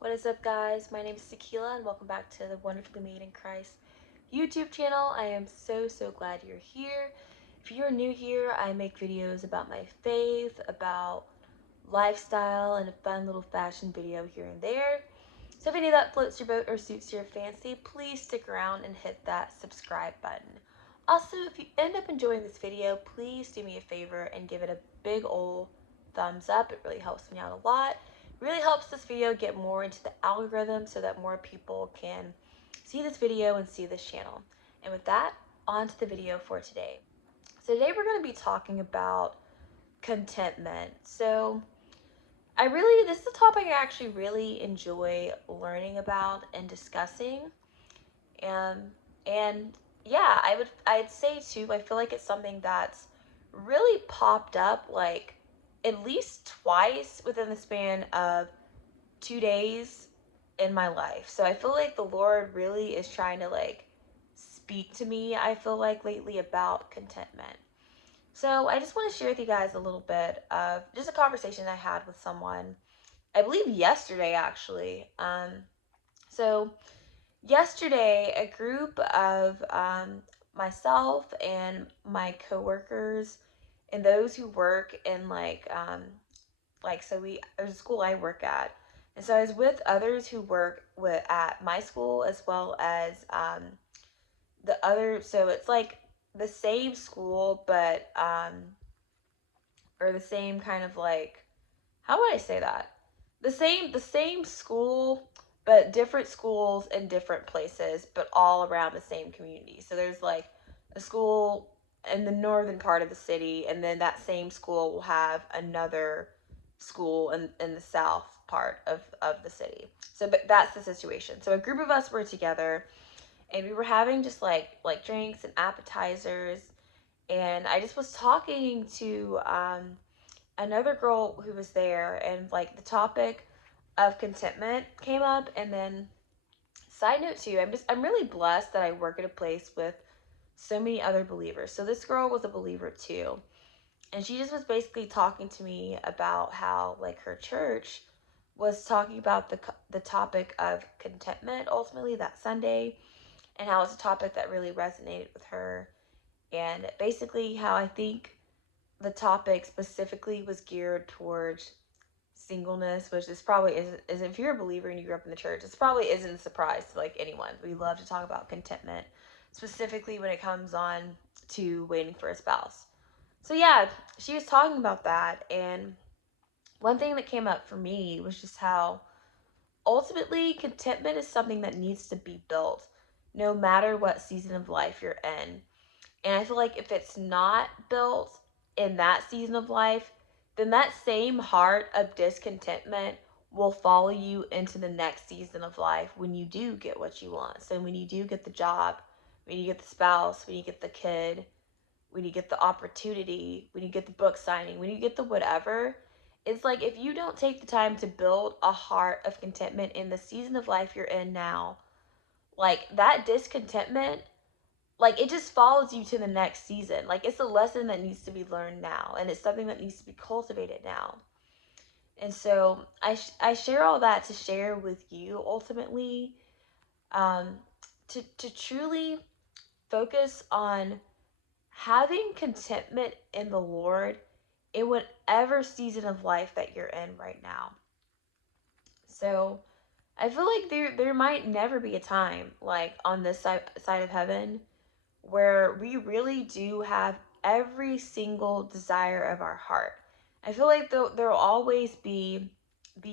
What is up, guys? My name is Tequila, and welcome back to the Wonderfully Made in Christ YouTube channel. I am so glad you're here. If you're new here, I make videos about my faith, about lifestyle, and a fun little fashion video here and there. So if any of that floats your boat or suits your fancy, please stick around and hit that subscribe button. Also, if you end up enjoying this video, please do me a favor and give it a big ol' thumbs up. It really helps me out a lot. It really helps this video get more into the algorithm so that more people can see this video and see this channel. And with that, on to the video for today. So today we're going to be talking about contentment. This is a topic I actually really enjoy learning about and discussing. Um, and yeah, I'd say too, I feel like it's something that's really popped up like at least twice within the span of 2 days in my life. So I feel like the Lord really is trying to like speak to me, I feel like lately, about contentment. So I just want to share with you guys a little bit of just a conversation I had with someone, I believe yesterday actually. So yesterday, a group of myself and my coworkers and those who work in there's a school I work at, and so I was with others who work at my school as well as the other. So it's like the same school, but or the same kind of like, how would I say that? The same school, but different schools in different places, but all around the same community. So there's like a school in the northern part of the city, and then that same school will have another school in the south part of the city. So but that's the situation. So a group of us were together, and we were having just like drinks and appetizers, and I just was talking to another girl who was there, and like the topic of contentment came up. And then, side note too, I'm really blessed that I work at a place with so many other believers. So this girl was a believer too, and she just was basically talking to me about how like her church was talking about the topic of contentment ultimately that Sunday, and how it's a topic that really resonated with her, and basically how I think the topic specifically was geared towards singleness, which is probably is if you're a believer and you grew up in the church, this probably isn't a surprise to like anyone. We love to talk about contentment, specifically when it comes on to waiting for a spouse. So yeah, she was talking about that, and one thing that came up for me was just how ultimately contentment is something that needs to be built no matter what season of life you're in. And I feel like if it's not built in that season of life, then that same heart of discontentment will follow you into the next season of life when you do get what you want. So when you do get the job, when you get the spouse, when you get the kid, when you get the opportunity, when you get the book signing, when you get the whatever, it's like if you don't take the time to build a heart of contentment in the season of life you're in now, like that discontentment, like it just follows you to the next season. Like it's a lesson that needs to be learned now, and it's something that needs to be cultivated now. And so I share all that to share with you ultimately, um, to truly focus on having contentment in the Lord in whatever season of life that you're in right now. So I feel like there might never be a time like on this side of heaven where we really do have every single desire of our heart. I feel like there'll always be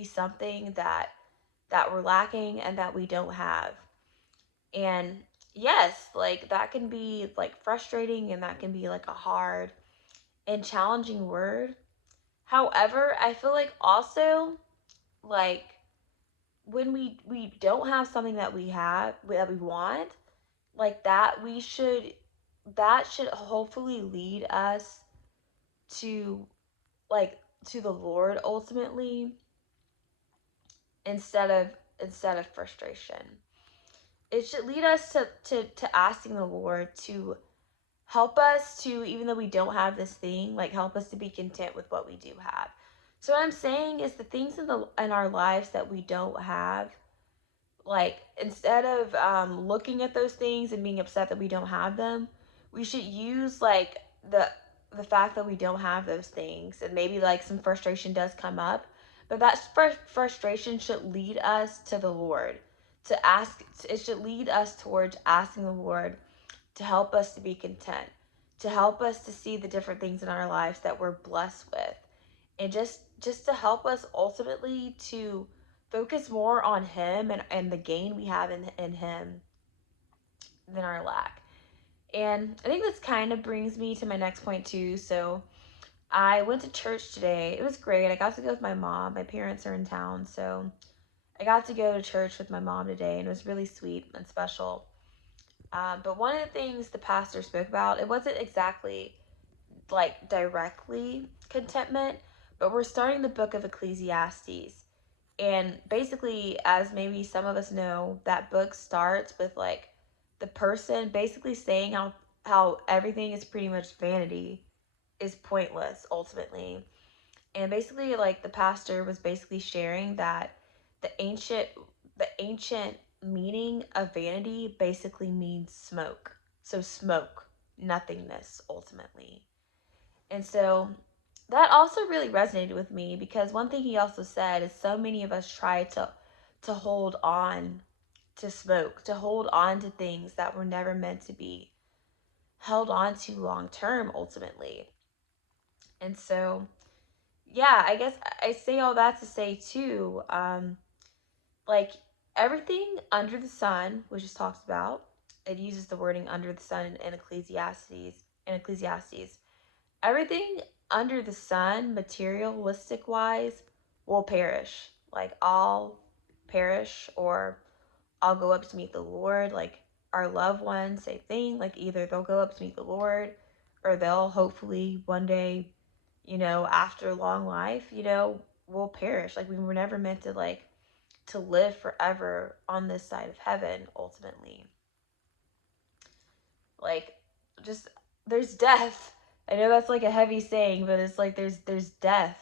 something that we're lacking and that we don't have. And yes, like that can be like frustrating, and that can be like a hard and challenging word. However, I feel like also like when we don't have something that we want, like that should hopefully lead us to like to the Lord ultimately, instead of frustration. It should lead us to asking the Lord to help us to, even though we don't have this thing, like help us to be content with what we do have. So what I'm saying is the things in our lives that we don't have, like instead of looking at those things and being upset that we don't have them, we should use like the fact that we don't have those things, and maybe like some frustration does come up, but that frustration should lead us to the Lord, to ask. It should lead us towards asking the Lord to help us to be content, to help us to see the different things in our lives that we're blessed with, and just to help us ultimately to focus more on him and the gain we have in him than our lack. And I think this kind of brings me to my next point too. So I went to church today. It was great. I got to go with my mom. My parents are in town, so I got to go to church with my mom today, and it was really sweet and special. But one of the things the pastor spoke about, it wasn't exactly like directly contentment, but we're starting the book of Ecclesiastes. And basically, as maybe some of us know, that book starts with like the person basically saying how everything is pretty much vanity, is pointless ultimately. And basically like the pastor was basically sharing that the ancient the ancient meaning of vanity basically means smoke. So smoke, nothingness ultimately. And so that also really resonated with me, because one thing he also said is so many of us try to hold on to smoke, to hold on to things that were never meant to be held on to long term ultimately. And so yeah, I guess I say all that to say too, like everything under the sun, which is talked about, it uses the wording under the sun in Ecclesiastes. In Ecclesiastes, everything under the sun, materialistic wise, will perish. Like I'll perish, or I'll go up to meet the Lord. Like our loved ones, same thing. Like either they'll go up to meet the Lord, or they'll hopefully one day, after a long life, will perish. Like we were never meant to to live forever on this side of heaven ultimately. Like just there's death. I know that's like a heavy saying, but it's like there's death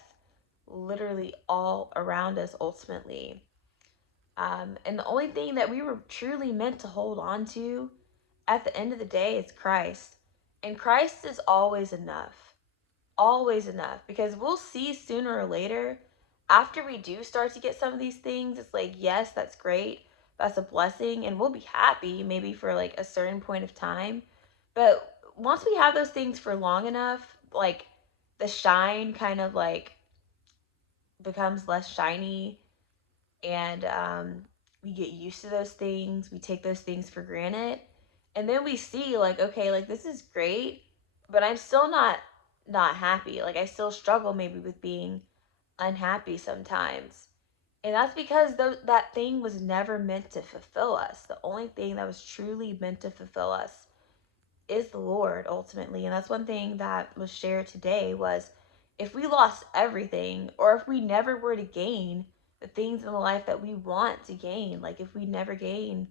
literally all around us ultimately. And the only thing that we were truly meant to hold on to at the end of the day is Christ. And Christ is always enough. Always enough. Because we'll see sooner or later, after we do start to get some of these things, it's like, yes, that's great. That's a blessing. And we'll be happy maybe for like a certain point of time. But once we have those things for long enough, like the shine kind of like becomes less shiny, and we get used to those things. We take those things for granted, and then we see like, okay, like this is great, but I'm still not happy. Like I still struggle maybe with being unhappy sometimes, and that's because that thing was never meant to fulfill us. The only thing that was truly meant to fulfill us is the Lord ultimately. And that's one thing that was shared today was, if we lost everything, or if we never were to gain the things in life that we want to gain, like if we never gain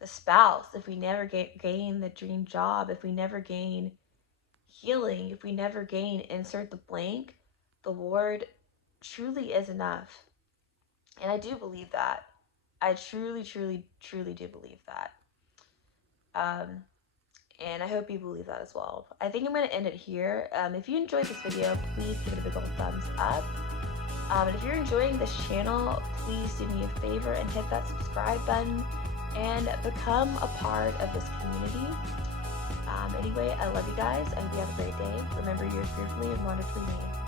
the spouse, if we never gain the dream job, if we never gain healing, if we never gain insert the blank, the Lord truly is enough. And I do believe that. I truly, truly, truly do believe that. And I hope you believe that as well. I think I'm going to end it here. If you enjoyed this video, please give it a big old thumbs up. And if you're enjoying this channel, please do me a favor and hit that subscribe button and become a part of this community. Anyway, I love you guys. I hope you have a great day. Remember, you're fearfully and wonderfully made.